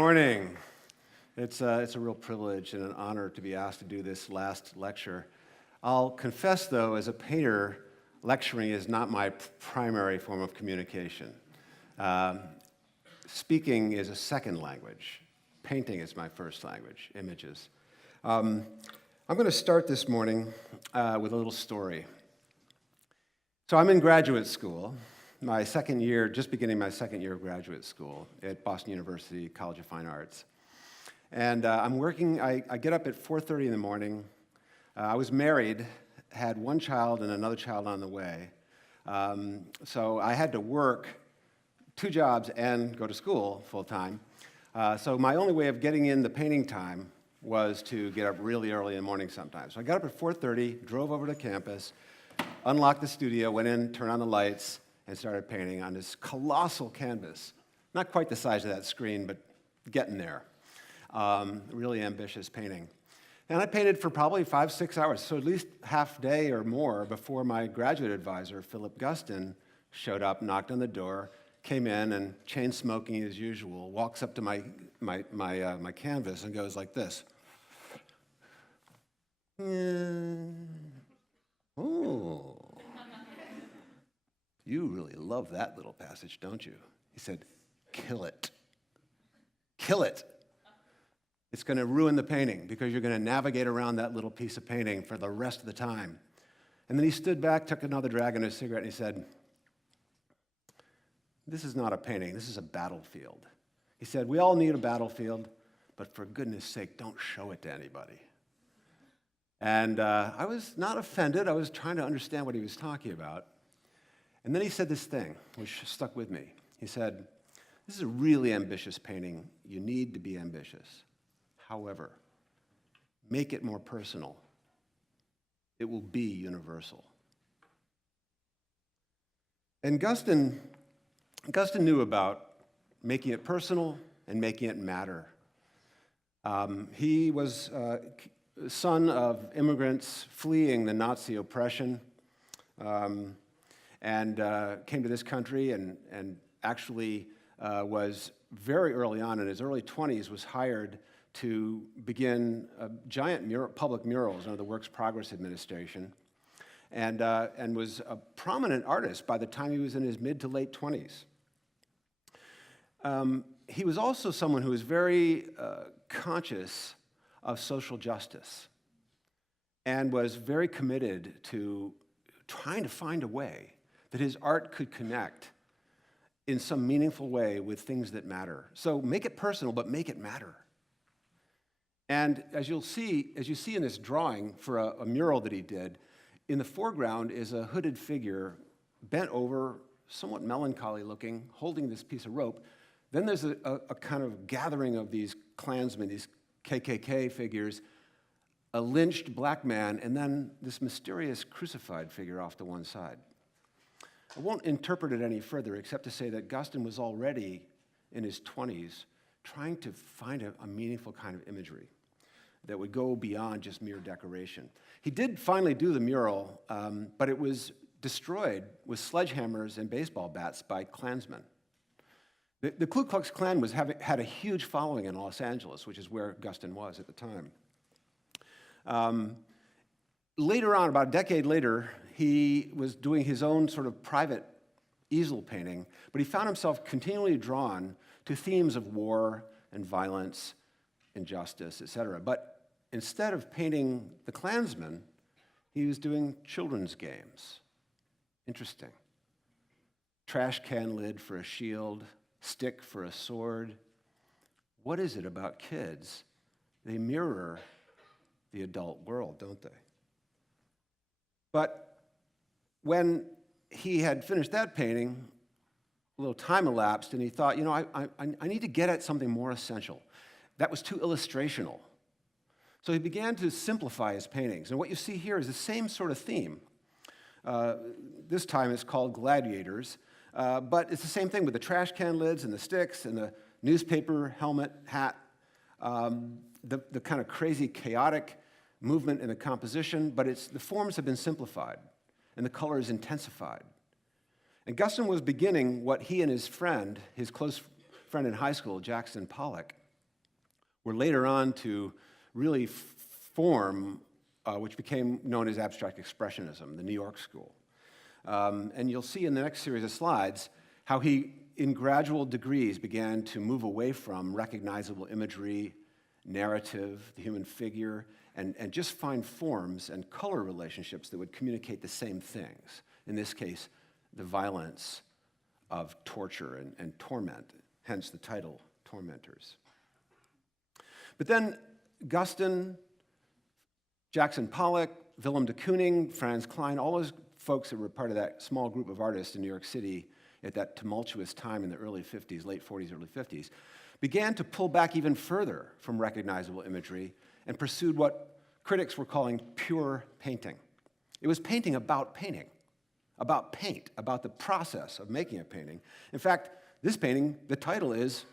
Morning. It's a real privilege and an honor to be asked to do this last lecture. I'll confess, though, as a painter, lecturing is not my primary form of communication. Speaking is a second language. Painting is my first language, images. I'm going to start this morning with a little story. So I'm in graduate school, my second year, just beginning my second year of graduate school at Boston University College of Fine Arts. And I'm working, I get up at 4:30 in the morning. I was married, had one child and another child on the way. So I had to work 2 jobs and go to school full time. So my only way of getting in the painting time was to get up really early in the morning sometimes. So I got up at 4:30, drove over to campus, unlocked the studio, went in, turned on the lights, and started painting on this colossal canvas. Not quite the size of that screen, but getting there. Really ambitious painting. And I painted for probably 5-6 hours, so at least half day or more before my graduate advisor, Philip Guston, showed up, knocked on the door, came in, and chain smoking as usual, walks up to my canvas and goes like this. Oh, you really love that little passage, don't you? He said, kill it. Kill it. It's going to ruin the painting because you're going to navigate around that little piece of painting for the rest of the time. And then he stood back, took another drag on his cigarette, and he said, this is not a painting, this is a battlefield. He said, we all need a battlefield, but for goodness sake, don't show it to anybody. And I was not offended. I was trying to understand what he was talking about. And then he said this thing, which stuck with me. He said, this is a really ambitious painting. You need to be ambitious. However, make it more personal. It will be universal. And Guston knew about making it personal and making it matter. He was son of immigrants fleeing the Nazi oppression, and came to this country and actually was very early on in his early 20s was hired to begin giant public murals under the Works Progress Administration, and was a prominent artist by the time he was in his mid to late 20s. He was also someone who was very conscious of social justice and was very committed to trying to find a way that his art could connect in some meaningful way with things that matter. So make it personal, but make it matter. And as you see in this drawing for a mural that he did, in the foreground is a hooded figure, bent over, somewhat melancholy looking, holding this piece of rope. Then there's a kind of gathering of these Klansmen, these KKK figures, a lynched black man, and then this mysterious crucified figure off to one side. I won't interpret it any further except to say that Guston was already in his 20s trying to find a meaningful kind of imagery that would go beyond just mere decoration. He did finally do the mural, but it was destroyed with sledgehammers and baseball bats by Klansmen. The Ku Klux Klan had a huge following in Los Angeles, which is where Guston was at the time. Later on, about a decade later, he was doing his own sort of private easel painting, but he found himself continually drawn to themes of war and violence, injustice, etc. But instead of painting the Klansmen, he was doing children's games. Interesting. Trash can lid for a shield, stick for a sword. What is it about kids? They mirror the adult world, don't they? But when he had finished that painting, a little time elapsed, and he thought, I need to get at something more essential. That was too illustrational. So he began to simplify his paintings. And what you see here is the same sort of theme. This time it's called Gladiators, but it's the same thing with the trash can lids and the sticks and the newspaper helmet, hat, the kind of crazy, chaotic movement in the composition, but the forms have been simplified and the colors intensified. And Guston was beginning what he and his friend, his close friend in high school, Jackson Pollock, were later on to really form, which became known as abstract expressionism, the New York school. And you'll see in the next series of slides how he, in gradual degrees, began to move away from recognizable imagery, narrative, the human figure, and just find forms and color relationships that would communicate the same things. In this case, the violence of torture and torment, hence the title, Tormentors. But then Guston, Jackson Pollock, Willem de Kooning, Franz Klein, all those folks that were part of that small group of artists in New York City at that tumultuous time in the early 50s, late 40s, early 50s, began to pull back even further from recognizable imagery and pursued what critics were calling pure painting. It was painting, about paint, about the process of making a painting. In fact, this painting, the title is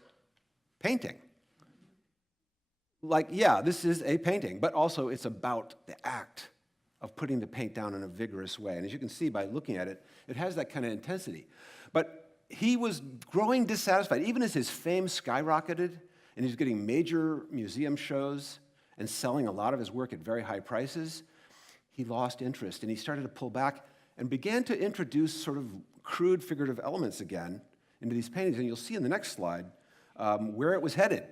Painting. Like, yeah, this is a painting, but also it's about the act of putting the paint down in a vigorous way. And as you can see by looking at it, it has that kind of intensity. But he was growing dissatisfied. Even as his fame skyrocketed and he was getting major museum shows and selling a lot of his work at very high prices, he lost interest and he started to pull back and began to introduce sort of crude figurative elements again into these paintings. And you'll see in the next slide where it was headed.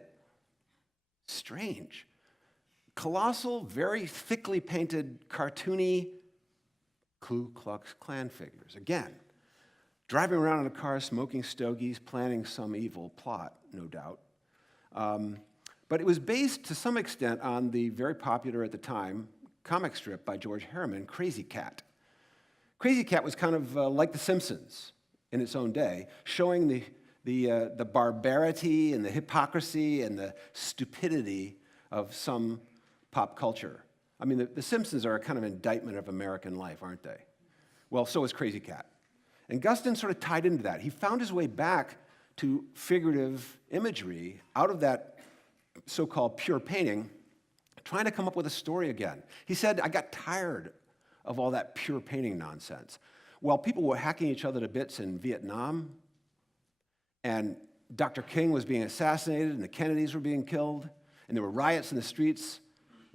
Strange. Colossal, very thickly painted, cartoony Ku Klux Klan figures. Again, driving around in a car, smoking stogies, planning some evil plot, no doubt. But it was based to some extent on the very popular at the time comic strip by George Herman, Crazy Cat. Crazy Cat was kind of like The Simpsons in its own day, showing the barbarity and the hypocrisy and the stupidity of some pop culture. I mean, the Simpsons are a kind of indictment of American life, aren't they? Well, so is Crazy Cat. And Guston sort of tied into that. He found his way back to figurative imagery out of that so-called pure painting, trying to come up with a story again. He said, I got tired of all that pure painting nonsense. While people were hacking each other to bits in Vietnam, and Dr. King was being assassinated, and the Kennedys were being killed, and there were riots in the streets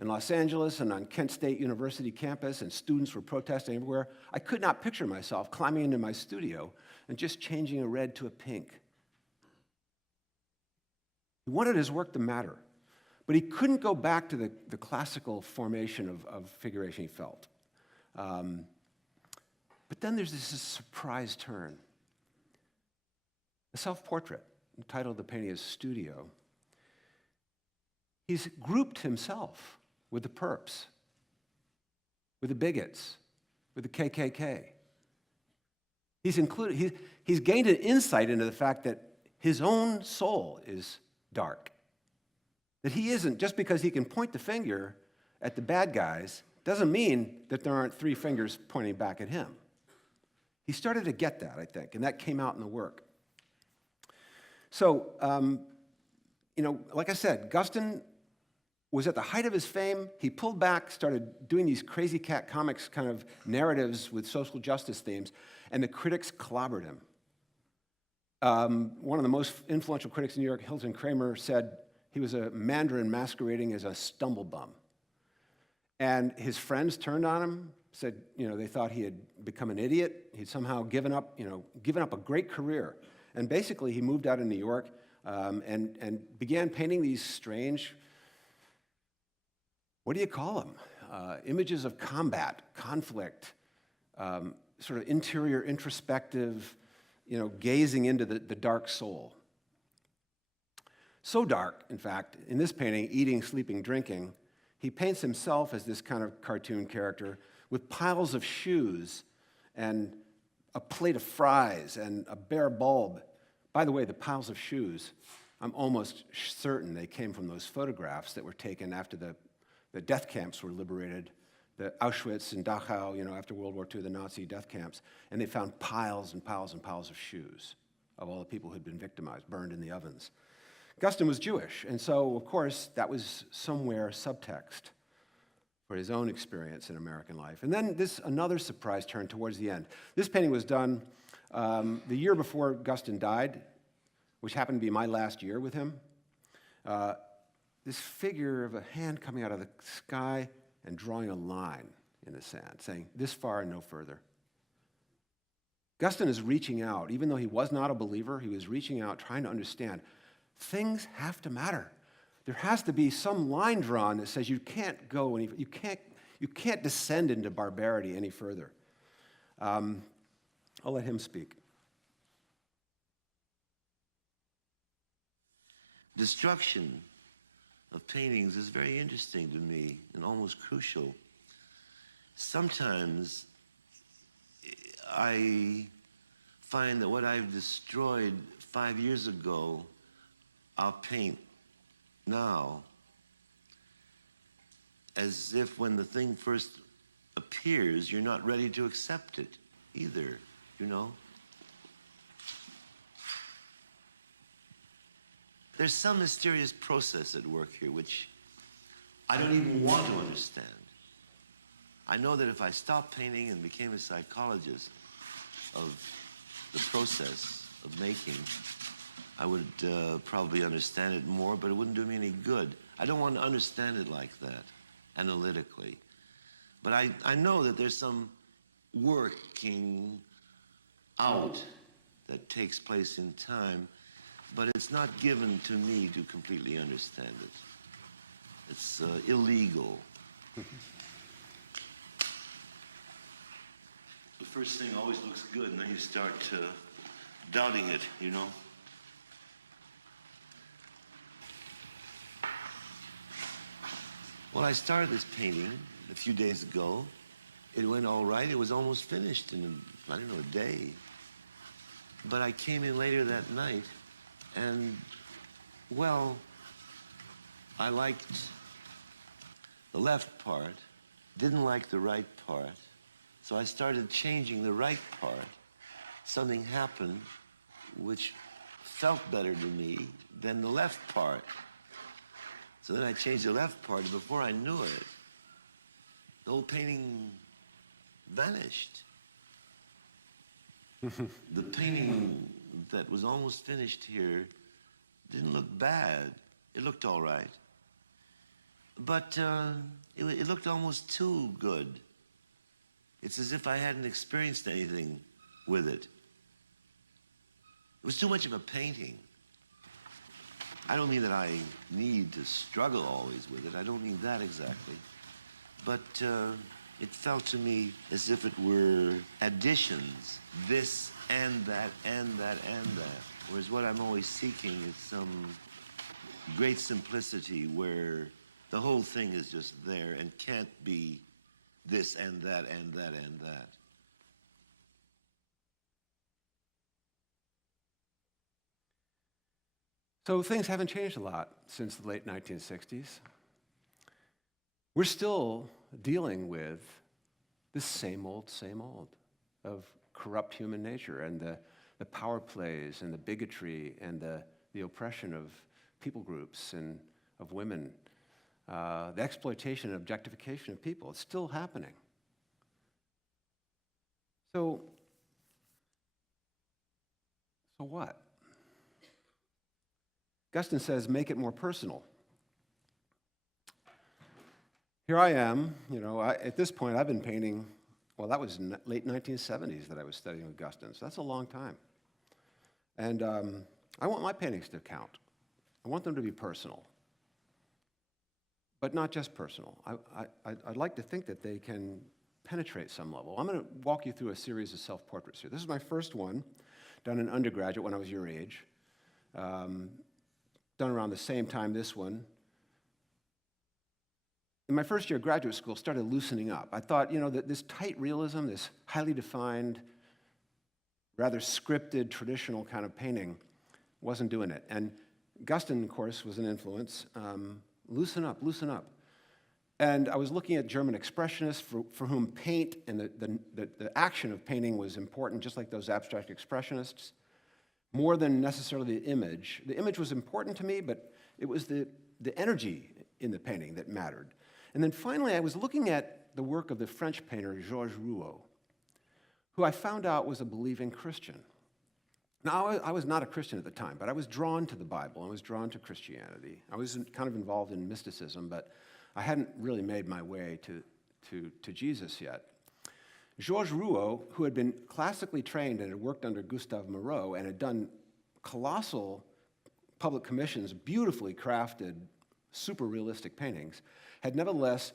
in Los Angeles and on Kent State University campus, and students were protesting everywhere, I could not picture myself climbing into my studio and just changing a red to a pink. He wanted his work to matter, but he couldn't go back to the classical formation of figuration he felt. But then there's this surprise turn. A self-portrait, entitled the painting as Studio. He's grouped himself with the perps, with the bigots, with the KKK. He's gained an insight into the fact that his own soul is dark. That he isn't, just because he can point the finger at the bad guys, doesn't mean that there aren't three fingers pointing back at him. He started to get that, I think, and that came out in the work. So, like I said, Guston was at the height of his fame. He pulled back, started doing these Crazy Cat comics kind of narratives with social justice themes, and the critics clobbered him. One of the most influential critics in New York, Hilton Kramer, said he was a Mandarin masquerading as a stumblebum. And his friends turned on him, said, they thought he had become an idiot. He'd somehow given up a great career. And basically, he moved out of New York and began painting these strange, what do you call them? Images of combat, conflict, sort of interior, introspective, gazing into the dark soul. So dark, in fact, in this painting, Eating, Sleeping, Drinking, he paints himself as this kind of cartoon character with piles of shoes and a plate of fries and a bare bulb. By the way, the piles of shoes, I'm almost certain they came from those photographs that were taken after the death camps were liberated, the Auschwitz and Dachau, after World War II, the Nazi death camps, and they found piles and piles and piles of shoes of all the people who had been victimized, burned in the ovens. Guston was Jewish, and so, of course, that was somewhere subtext for his own experience in American life. And then another surprise turn towards the end. This painting was done the year before Guston died, which happened to be my last year with him. this figure of a hand coming out of the sky and drawing a line in the sand, saying, this far and no further. Augustine is reaching out. Even though he was not a believer, he was reaching out, trying to understand. Things have to matter. There has to be some line drawn that says you can't go any, you can't descend into barbarity any further. I'll let him speak. Destruction of paintings is very interesting to me and almost crucial. Sometimes I find that what I've destroyed 5 years ago, I'll paint now, as if when the thing first appears, you're not ready to accept it either, you know? There's some mysterious process at work here which I don't even want to understand. I know that if I stopped painting and became a psychologist of the process of making, I would probably understand it more, but it wouldn't do me any good. I don't want to understand it like that, analytically. But I know that there's some working out that takes place in time, but it's not given to me to completely understand it. It's illegal. The first thing always looks good, and then you start doubting it, you know? Well, I started this painting a few days ago. It went all right. It was almost finished in, I don't know, a day. But I came in later that night, and, well, I liked the left part, didn't like the right part, so I started changing the right part. Something happened which felt better to me than the left part. So then I changed the left part, and before I knew it, the whole painting vanished. The painting that was almost finished here didn't look bad. It looked all right. But it looked almost too good. It's as if I hadn't experienced anything with it. It was too much of a painting. I don't mean that I need to struggle always with it. I don't mean that exactly. But it felt to me as if it were additions, this and that and that and that. Whereas what I'm always seeking is some great simplicity where the whole thing is just there and can't be this and that and that and that. So things haven't changed a lot since the late 1960s. We're still dealing with the same old of corrupt human nature and the power plays and the bigotry and the oppression of people groups and of women, the exploitation and objectification of people. It's still happening. So what? Augustine says, make it more personal. Here I am, at this point I've been painting, well, that was late 1970s that I was studying with Augustine, so that's a long time. And I want my paintings to count. I want them to be personal, but not just personal. I'd like to think that they can penetrate some level. I'm going to walk you through a series of self-portraits here. This is my first one, done in undergraduate when I was your age. Done around the same time this one. In my first year of graduate school, started loosening up. I thought, that this tight realism, this highly defined, rather scripted, traditional kind of painting wasn't doing it. And Augustine, of course, was an influence. Loosen up. And I was looking at German expressionists for whom paint and the action of painting was important, just like those abstract expressionists. More than necessarily the image. The image was important to me, but it was the energy in the painting that mattered. And then finally, I was looking at the work of the French painter Reuleaux, who I found out was a believing Christian. Now, I was not a Christian at the time, but I was drawn to the Bible. I was drawn to Christianity. I was kind of involved in mysticism, but I hadn't really made my way to Jesus yet. Georges Reuleaux, who had been classically trained and had worked under Gustave Moreau and had done colossal public commissions, beautifully crafted, super realistic paintings, had nevertheless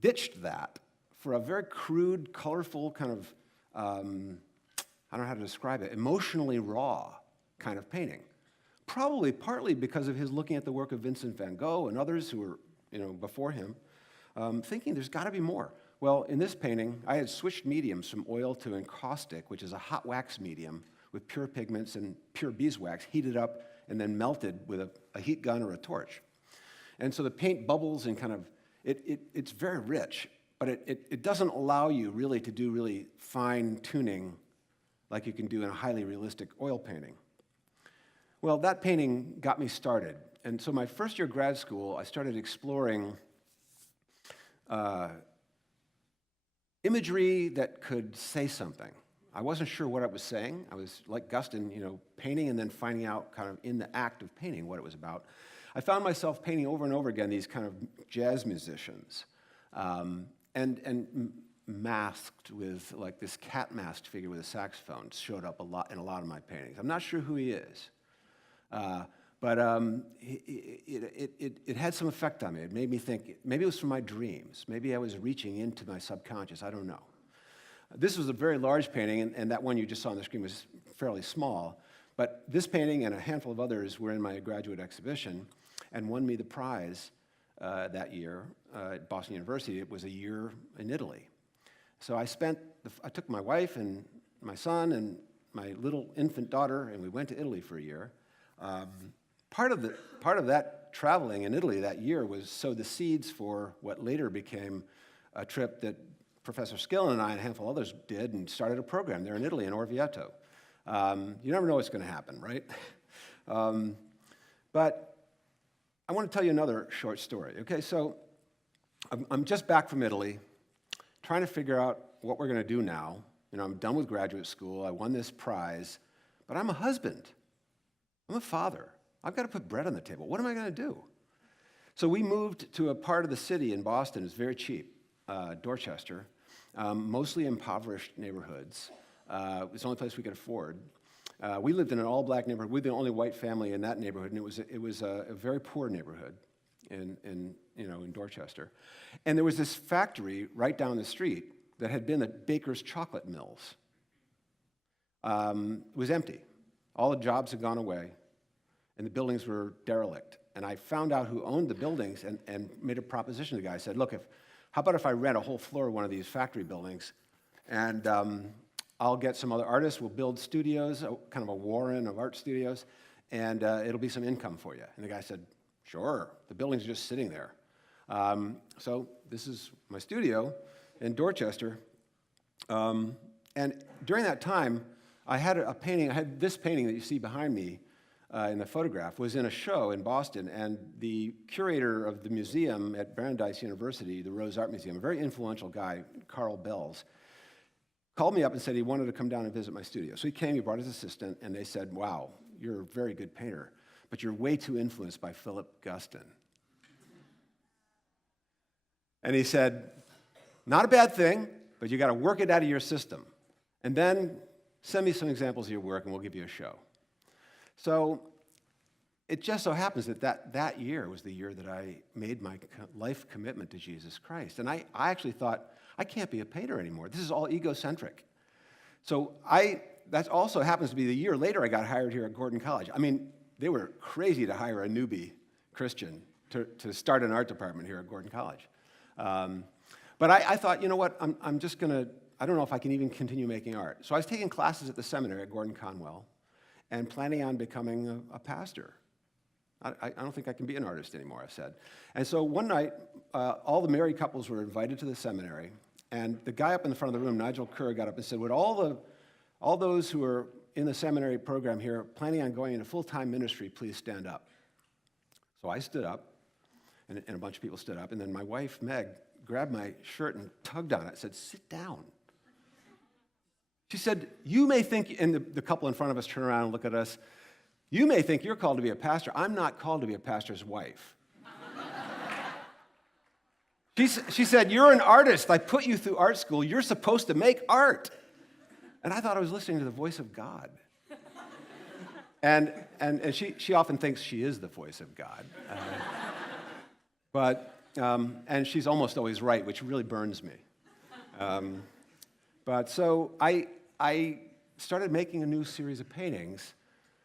ditched that for a very crude, colorful kind of, I don't know how to describe it, emotionally raw kind of painting. Probably partly because of his looking at the work of Vincent van Gogh and others who were before him, thinking there's got to be more. Well, in this painting, I had switched mediums from oil to encaustic, which is a hot wax medium with pure pigments and pure beeswax, heated up and then melted with a heat gun or a torch. And so the paint bubbles and kind of, it's very rich, but it doesn't allow you really to do really fine tuning like you can do in a highly realistic oil painting. Well, that painting got me started. And so my first year of grad school, I started exploring imagery that could say something. I wasn't sure what it was saying. I was like Guston, painting and then finding out kind of in the act of painting what it was about. I found myself painting over and over again these kind of jazz musicians and masked with like this cat-masked figure with a saxophone showed up a lot in a lot of my paintings. I'm not sure who he is, but it had some effect on me. It made me think, maybe it was from my dreams. Maybe I was reaching into my subconscious. I don't know. This was a very large painting, and that one you just saw on the screen was fairly small. But this painting and a handful of others were in my graduate exhibition and won me the prize that year at Boston University. It was a year in Italy. So I took my wife and my son and my little infant daughter, and we went to Italy for a year. Part of that traveling in Italy that year was sow the seeds for what later became a trip that Professor Skillen and I and a handful of others did and started a program there in Italy, in Orvieto. You never know what's going to happen, right? But I want to tell you another short story. Okay, so I'm just back from Italy, trying to figure out what we're going to do now. I'm done with graduate school. I won this prize, but I'm a husband. I'm a father. I've got to put bread on the table. What am I going to do? So we moved to a part of the city in Boston. It's very cheap, Dorchester, mostly impoverished neighborhoods. It was the only place we could afford. We lived in an all-black neighborhood. We were the only white family in that neighborhood, and it was a very poor neighborhood in Dorchester. And there was this factory right down the street that had been the Baker's Chocolate Mills. It was empty. All the jobs had gone away, and the buildings were derelict. And I found out who owned the buildings and made a proposition to the guy. I said, look, how about if I rent a whole floor of one of these factory buildings, and I'll get some other artists, we'll build studios, kind of a warren of art studios, and it'll be some income for you. And the guy said, sure, the building's just sitting there. So this is my studio in Dorchester. And during that time, I had a painting, I had this painting that you see behind me in the photograph, was in a show in Boston, and the curator of the museum at Brandeis University, the Rose Art Museum, a very influential guy, Carl Bells, called me up and said he wanted to come down and visit my studio. So he came, he brought his assistant, and they said, wow, you're a very good painter, but you're way too influenced by Philip Guston. And he said, not a bad thing, but you got to work it out of your system. And then send me some examples of your work, and we'll give you a show. So it just so happens that year was the year that I made my life commitment to Jesus Christ. And I actually thought, I can't be a painter anymore. This is all egocentric. So that also happens to be the year later I got hired here at Gordon College. I mean, they were crazy to hire a newbie Christian to start an art department here at Gordon College. But I thought, you know what, I'm just going to, I don't know if I can even continue making art. So I was taking classes at the seminary at Gordon Conwell and planning on becoming a pastor. I don't think I can be an artist anymore, I said. And so one night, all the married couples were invited to the seminary, and the guy up in the front of the room, Nigel Kerr, got up and said, would all those who are in the seminary program here planning on going into full-time ministry, please stand up. So I stood up, and a bunch of people stood up, and then my wife, Meg, grabbed my shirt and tugged on it, said, sit down. She said, you may think, and the couple in front of us turn around and look at us, you may think you're called to be a pastor. I'm not called to be a pastor's wife. She said, you're an artist. I put you through art school. You're supposed to make art. And I thought I was listening to the voice of God. And she often thinks she is the voice of God. And she's almost always right, which really burns me. But so I started making a new series of paintings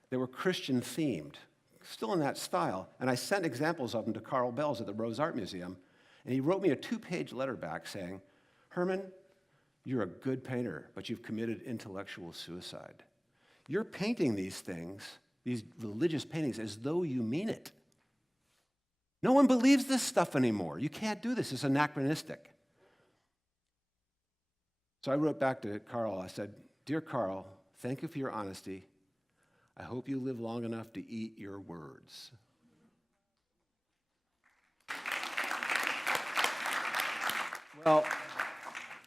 that were Christian themed, still in that style. And I sent examples of them to Carl Bells at the Rose Art Museum. And he wrote me a 2-page letter back saying, Herman, you're a good painter, but you've committed intellectual suicide. You're painting these things, these religious paintings, as though you mean it. No one believes this stuff anymore. You can't do this. It's anachronistic. So I wrote back to Carl. I said, Dear Carl, thank you for your honesty. I hope you live long enough to eat your words. Well,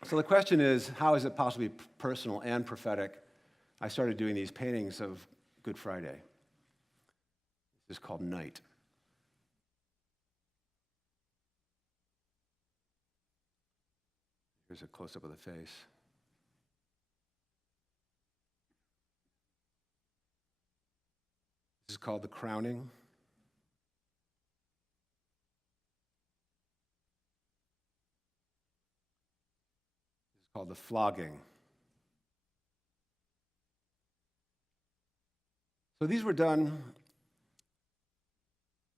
so the question is, how is it possibly personal and prophetic? I started doing these paintings of Good Friday. This is called Night. Here's a close-up of the face. This is called The Crowning. Called The Flogging. So these were done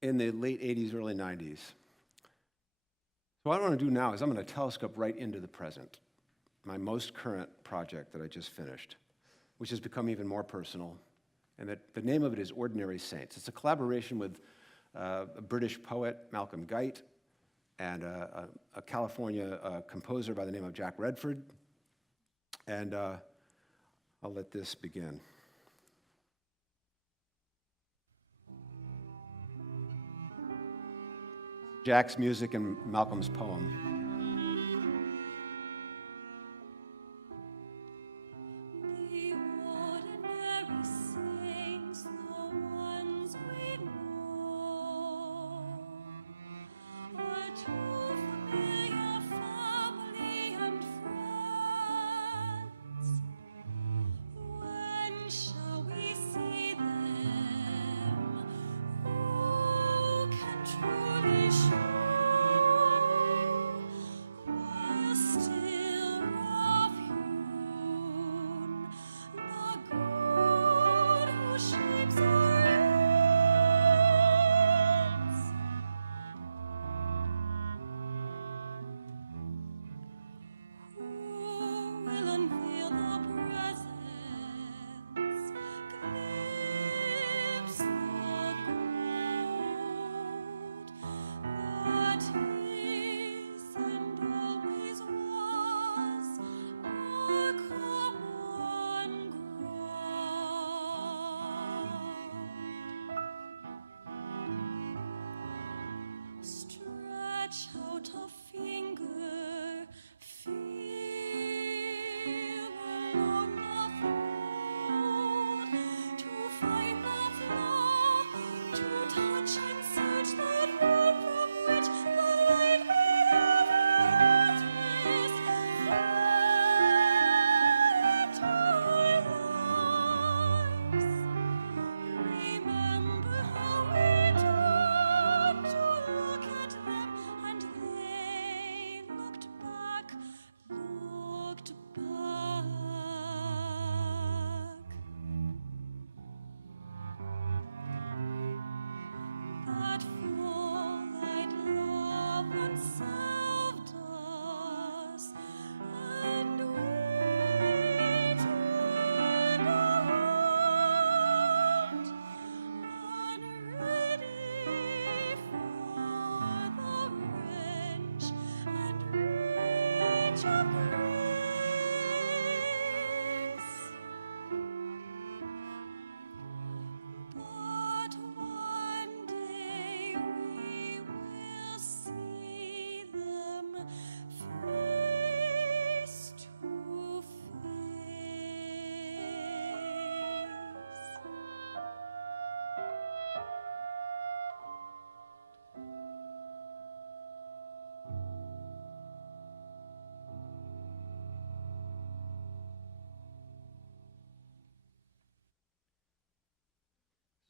in the late 80s, early 90s. So what I want to do now is I'm going to telescope right into the present, my most current project that I just finished, which has become even more personal. And the name of it is Ordinary Saints. It's a collaboration with a British poet, Malcolm Guite, and a California composer by the name of Jack Redford. And I'll let this begin. Jack's music and Malcolm's poem.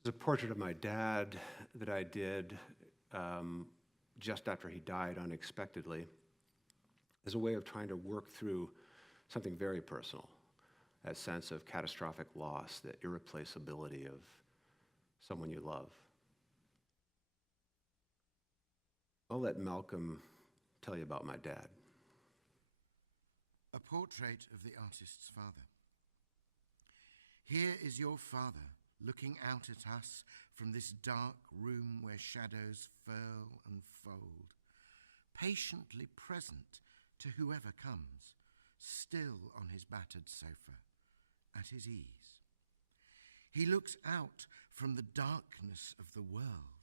There's a portrait of my dad that I did just after he died unexpectedly as a way of trying to work through something very personal, that sense of catastrophic loss, the irreplaceability of someone you love. I'll let Malcolm tell you about my dad. A portrait of the artist's father. Here is your father looking out at us from this dark room where shadows furl and fold, patiently present to whoever comes, still on his battered sofa, at his ease. He looks out from the darkness of the world,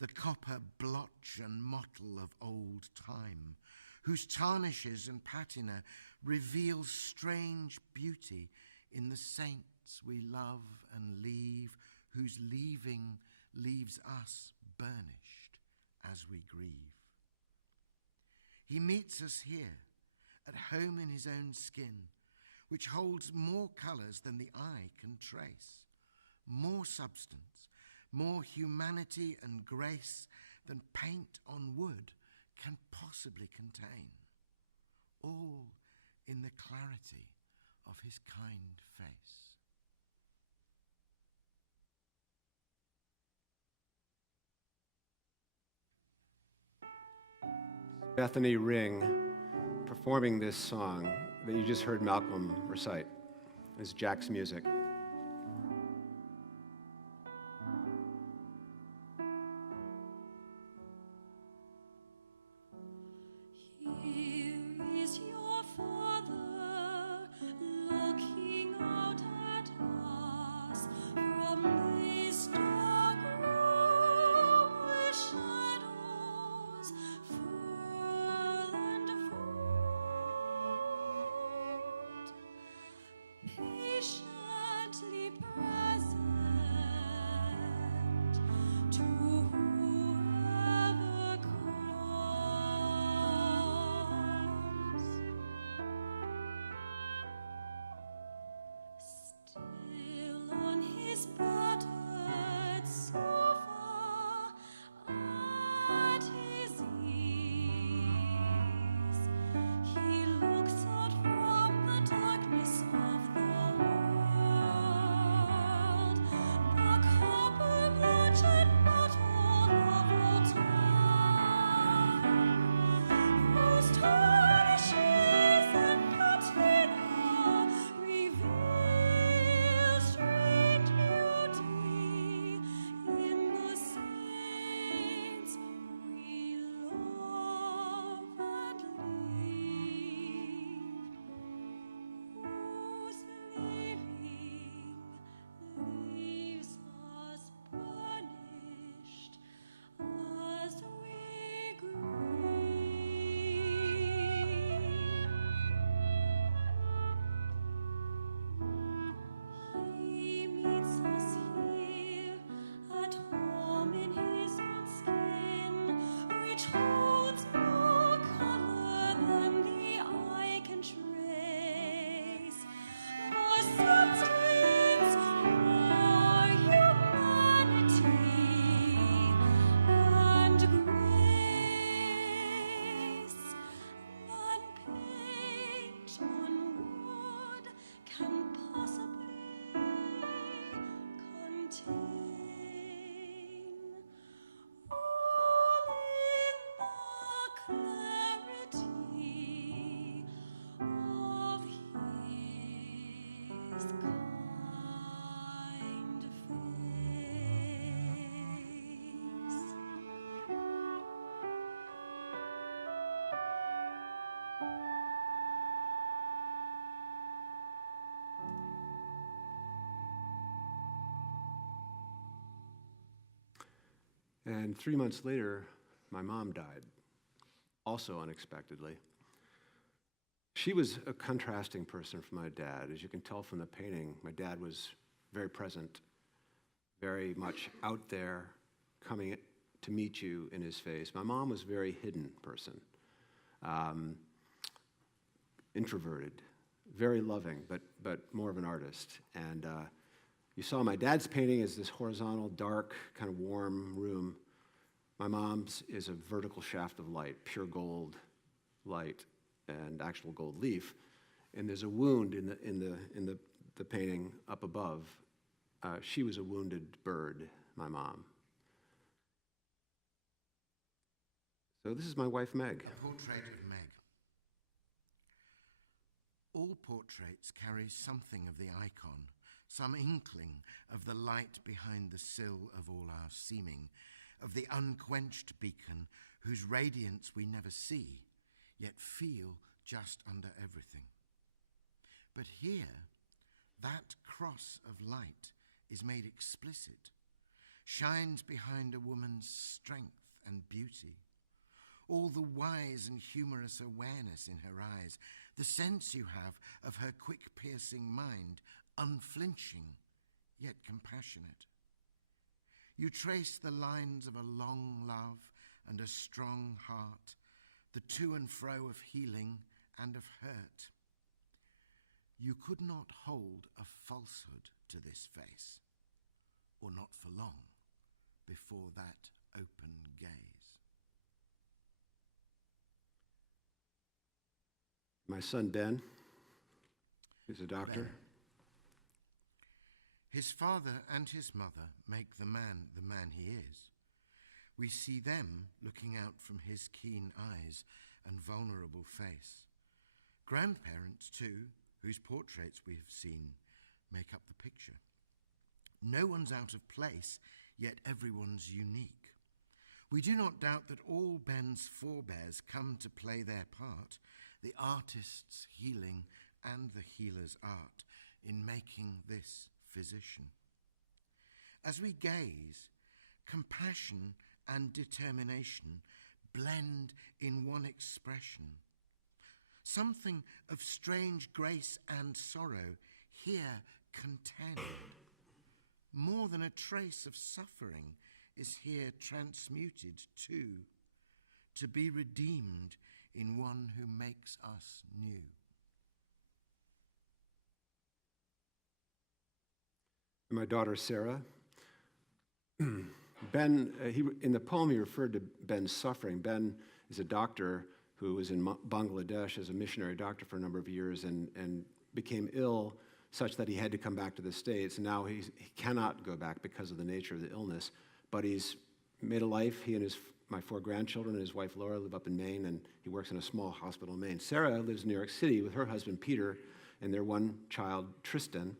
the copper blotch and mottle of old time, whose tarnishes and patina reveal strange beauty in the saints we love and leave, whose leaving leaves us burnished as we grieve. He meets us here, at home in his own skin, which holds more colours than the eye can trace, more substance, more humanity and grace than paint on wood can possibly contain, all in the clarity of his kind face. Bethany Ring performing this song that you just heard Malcolm recite. It's Jack's music. And 3 months later, my mom died, also unexpectedly. She was a contrasting person from my dad. As you can tell from the painting, my dad was very present, very much out there, coming to meet you in his face. My mom was a very hidden person, introverted, very loving, but more of an artist. And You saw my dad's painting is this horizontal, dark, kind of warm room. My mom's is a vertical shaft of light, pure gold light and actual gold leaf. And there's a wound in the painting up above. She was a wounded bird, my mom. So this is my wife, Meg. A portrait of Meg. All portraits carry something of the icon, some inkling of the light behind the sill of all our seeming, of the unquenched beacon whose radiance we never see, yet feel just under everything. But here, that cross of light is made explicit, shines behind a woman's strength and beauty. All the wise and humorous awareness in her eyes, the sense you have of her quick piercing mind, unflinching, yet compassionate. You trace the lines of a long love and a strong heart, the to and fro of healing and of hurt. You could not hold a falsehood to this face, or not for long, before that open gaze. My son, Ben, who's a doctor. Ben. His father and his mother make the man he is. We see them looking out from his keen eyes and vulnerable face. Grandparents, too, whose portraits we have seen, make up the picture. No one's out of place, yet everyone's unique. We do not doubt that all Ben's forebears come to play their part, the artist's healing and the healer's art, in making this physician. As we gaze, compassion and determination blend in one expression. Something of strange grace and sorrow here contend. More than a trace of suffering is here transmuted too, to be redeemed in one who makes us new. My daughter, Sarah. Ben, in the poem he referred to Ben's suffering. Ben is a doctor who was in Bangladesh as a missionary doctor for a number of years and became ill such that he had to come back to the States. And now he cannot go back because of the nature of the illness. But he's made a life. He and my 4 grandchildren and his wife Laura live up in Maine, and he works in a small hospital in Maine. Sarah lives in New York City with her husband Peter and their one child, Tristan.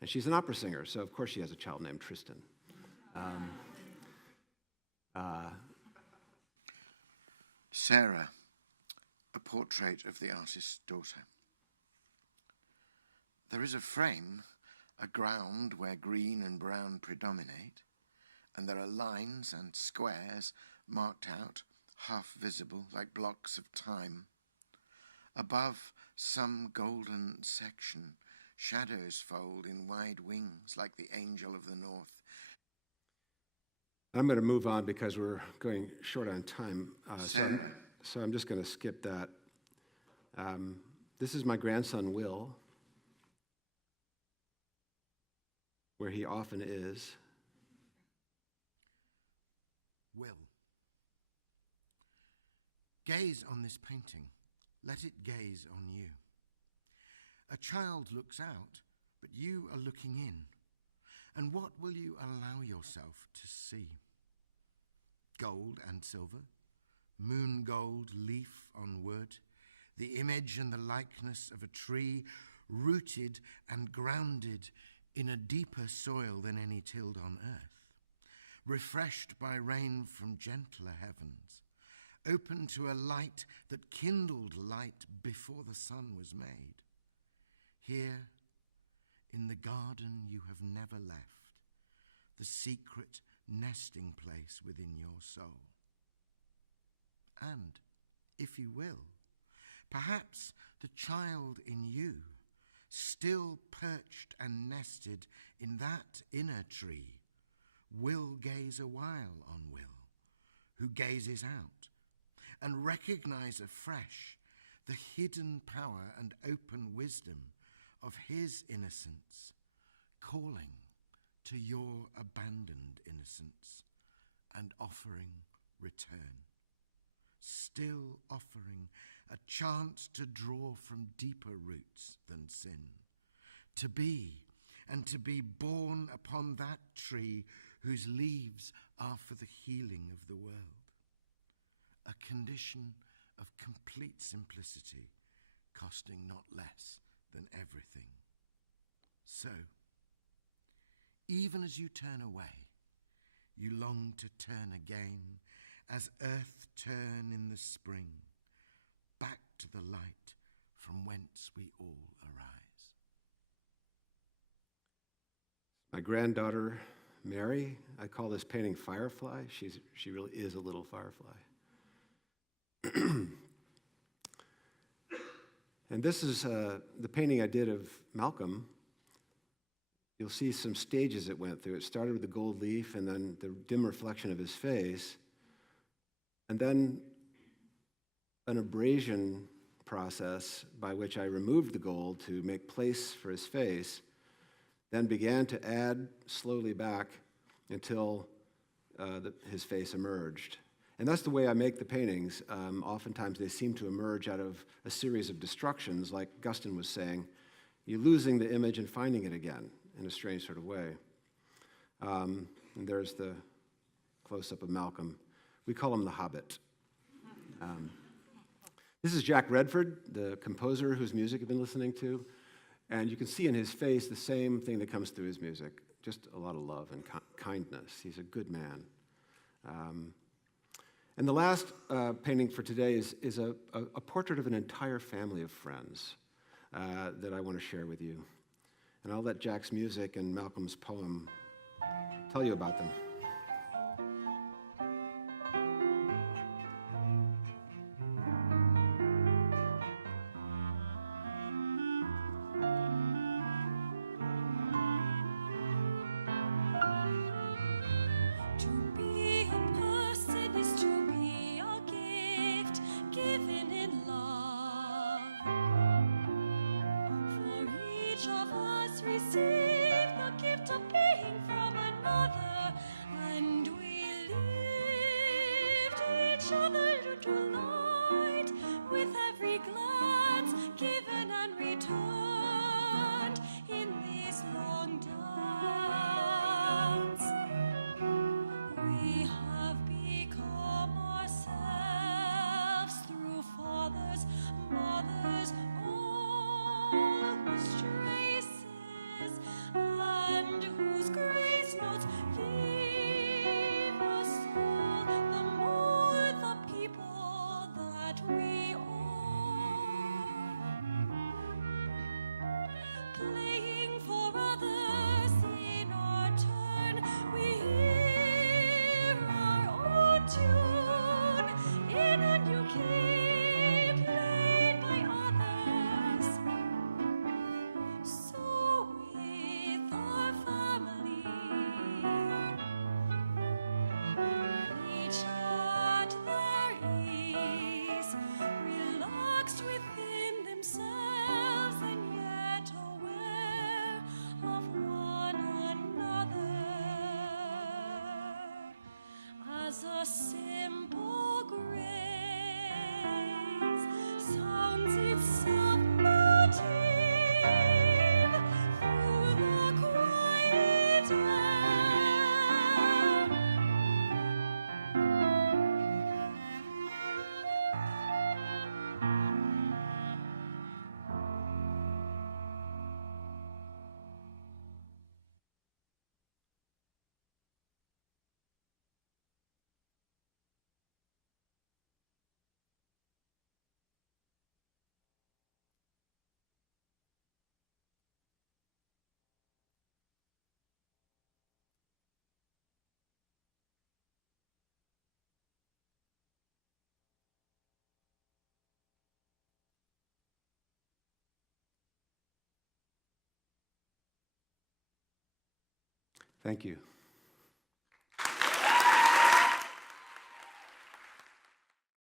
And she's an opera singer, so of course she has a child named Tristan. Sarah, a portrait of the artist's daughter. There is a frame, a ground where green and brown predominate, and there are lines and squares marked out, half visible, like blocks of time. Above some golden section, shadows fold in wide wings like the angel of the north. I'm going to move on because we're going short on time, so I'm just going to skip that. This is my grandson, Will, where he often is. Will. Gaze on this painting. Let it gaze on you. A child looks out, but you are looking in. And what will you allow yourself to see? Gold and silver, moon gold leaf on wood, the image and the likeness of a tree rooted and grounded in a deeper soil than any tilled on earth, refreshed by rain from gentler heavens, open to a light that kindled light before the sun was made. Here, in the garden you have never left, the secret nesting place within your soul. And, if you will, perhaps the child in you, still perched and nested in that inner tree, will gaze a while on Will, who gazes out, and recognize afresh the hidden power and open wisdom of his innocence, calling to your abandoned innocence and offering return, still offering a chance to draw from deeper roots than sin, to be and to be born upon that tree whose leaves are for the healing of the world, a condition of complete simplicity, costing not less than everything. So, even as you turn away, you long to turn again, as earth turn in the spring, back to the light from whence we all arise. My granddaughter, Mary, I call this painting Firefly. She really is a little firefly. And this is the painting I did of Malcolm. You'll see some stages it went through. It started with the gold leaf and then the dim reflection of his face, and then an abrasion process by which I removed the gold to make place for his face, then began to add slowly back until his face emerged. And that's the way I make the paintings. Oftentimes they seem to emerge out of a series of destructions, like Gustin was saying. You're losing the image and finding it again in a strange sort of way. And there's the close-up of Malcolm. We call him the Hobbit. This is Jack Redford, the composer whose music I've been listening to. And you can see in his face the same thing that comes through his music, just a lot of love and kindness. He's a good man. And the last painting for today is a portrait of an entire family of friends that I want to share with you. And I'll let Jack's music and Malcolm's poem tell you about them. Thank you.